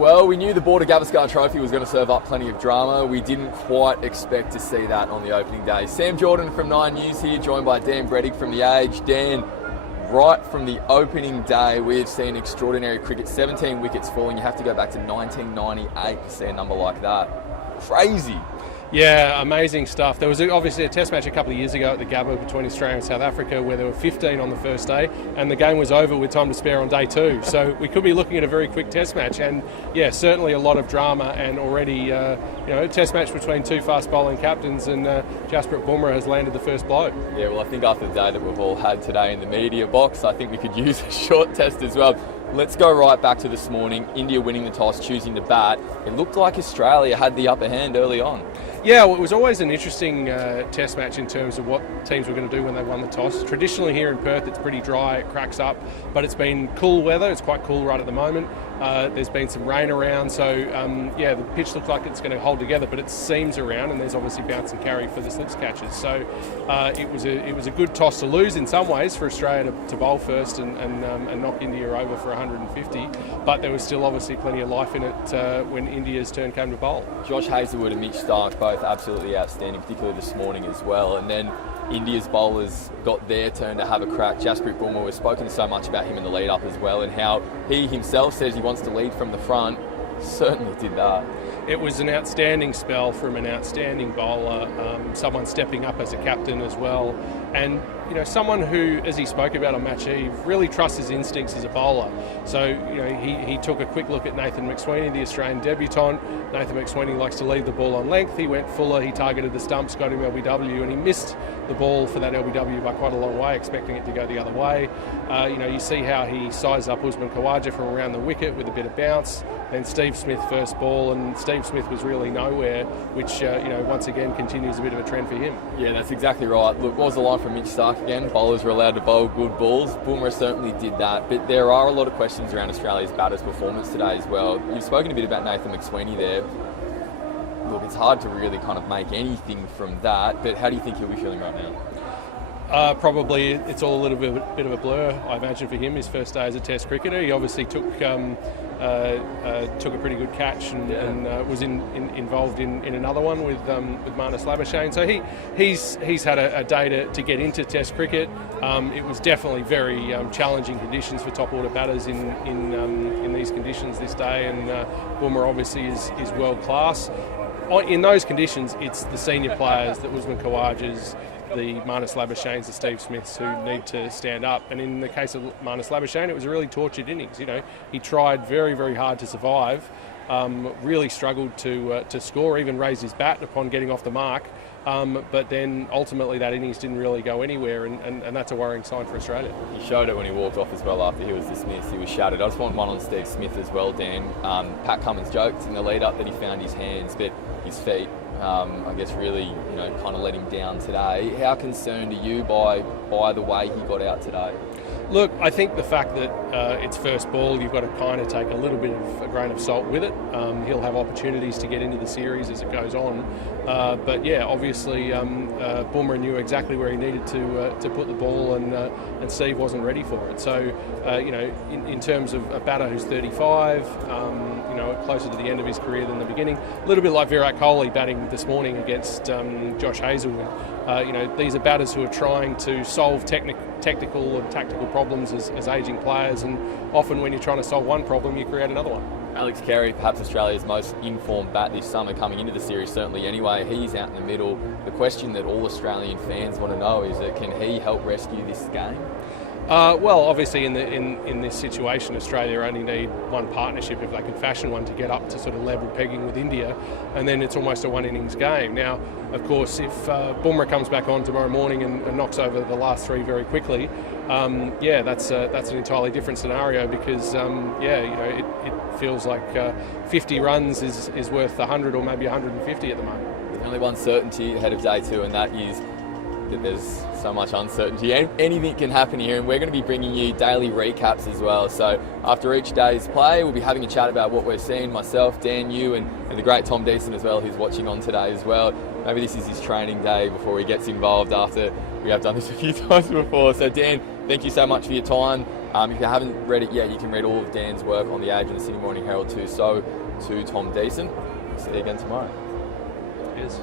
Well, we knew the Border Gavaskar Trophy was going to serve up plenty of drama. We didn't quite expect to see that on the opening day. Sam Jordan from 9 News here, joined by Dan Breddick from The Age. Dan, right from the opening day, we've seen extraordinary cricket. 17 wickets falling. You have to go back to 1998 to see a number like that. Crazy. Yeah, amazing stuff. There was obviously a test match a couple of years ago at the Gabba between Australia and South Africa where there were 15 on the first day and the game was over with time to spare on day 2. So we could be looking at a very quick test match and, yeah, certainly a lot of drama and already, a test match between two fast bowling captains and Jasprit Bumrah has landed the first blow. Yeah, well, I think after the day that we've all had today in the media box, I think we could use a short test as well. Let's go right back to this morning. India winning the toss, choosing to bat. It looked like Australia had the upper hand early on. Yeah, well, it was always an interesting test match in terms of what teams were going to do when they won the toss. Traditionally here in Perth it's pretty dry, it cracks up, but it's been cool weather, it's quite cool right at the moment. There's been some rain around, so the pitch looks like it's going to hold together, but it seams around and there's obviously bounce and carry for the slips catches. So it was a good toss to lose in some ways for Australia to bowl first and knock India over for 150, but there was still obviously plenty of life in it when India's turn came to bowl. Josh Hazlewood and Mitch Starc both absolutely outstanding, particularly this morning as well. And then India's bowlers got their turn to have a crack. Jasprit Bumrah, we've spoken so much about him in the lead-up as well and how he himself says he wants to lead from the front. Certainly did that. It was an outstanding spell from an outstanding bowler, someone stepping up as a captain as well, and someone who, as he spoke about on Match Eve, really trusts his instincts as a bowler. So he took a quick look at Nathan McSweeney, the Australian debutant. Nathan McSweeney likes to lead the ball on length. He went fuller, he targeted the stumps, got him LBW, and he missed the ball for that LBW by quite a long way, expecting it to go the other way. You see how he sized up Usman Khawaja from around the wicket with a bit of bounce. Then Steve Smith first ball, and Steve Smith was really nowhere, which once again continues a bit of a trend for him. Yeah, that's exactly right. Look, what was the line from Mitch Starc again? Bowlers were allowed to bowl good balls. Bumrah certainly did that, but there are a lot of questions around Australia's batters' performance today as well. You've spoken a bit about Nathan McSweeney there. Look, it's hard to really kind of make anything from that, but how do you think he'll be feeling right now? Probably it's all a little bit of a blur, I imagine, for him. His first day as a Test cricketer, he obviously took a pretty good catch and was involved in another one with Marnus Labuschagne. So he's had a day to get into Test cricket. It was definitely very challenging conditions for top order batters in these conditions this day, and Bumrah obviously is world class. In those conditions, it's the senior players, the Usman Khawajas, the Marnus Labuschagnes, the Steve Smiths, who need to stand up. And in the case of Marnus Labuschagne, it was a really tortured innings. He tried very, very hard to survive, really struggled to score, even raised his bat upon getting off the mark. But then ultimately that innings didn't really go anywhere, and that's a worrying sign for Australia. He showed it when he walked off as well after he was dismissed. He was shattered. I just want one on Steve Smith as well, Dan. Pat Cummins joked in the lead-up that he found his hands, but his feet, I guess, really, kind of let him down today. How concerned are you by the way he got out today? Look, I think the fact that it's first ball, you've got to kind of take a little bit of a grain of salt with it. He'll have opportunities to get into the series as it goes on. But yeah, obviously Bumrah knew exactly where he needed to put the ball, and Steve wasn't ready for it. So, in terms of a batter who's 35, closer to the end of his career than the beginning, a little bit like Virat Kohli batting this morning against Josh Hazlewood. These are batters who are trying to solve technical and tactical problems as ageing players, and often when you're trying to solve one problem, you create another one. Alex Carey, perhaps Australia's most informed bat this summer coming into the series, certainly anyway. He's out in the middle. The question that all Australian fans want to know is that can he help rescue this game? Well, obviously in this situation, Australia only need one partnership if they can fashion one to get up to sort of level pegging with India, and then it's almost a one innings game. Now, of course, if Bumrah comes back on tomorrow morning and knocks over the last three very quickly, that's an entirely different scenario because it feels like 50 runs is worth 100 or maybe 150 at the moment. There's only one certainty ahead of day 2, and that is that there's so much uncertainty. Anything can happen here, and we're going to be bringing you daily recaps as well. So after each day's play, we'll be having a chat about what we're seeing. Myself, Dan, you, and the great Tom Deason as well, who's watching on today as well. Maybe this is his training day before he gets involved after we have done this a few times before. So Dan, thank you so much for your time. If you haven't read it yet, you can read all of Dan's work on The Age and the Sydney Morning Herald too. So to Tom Deason, see you again tomorrow. Cheers.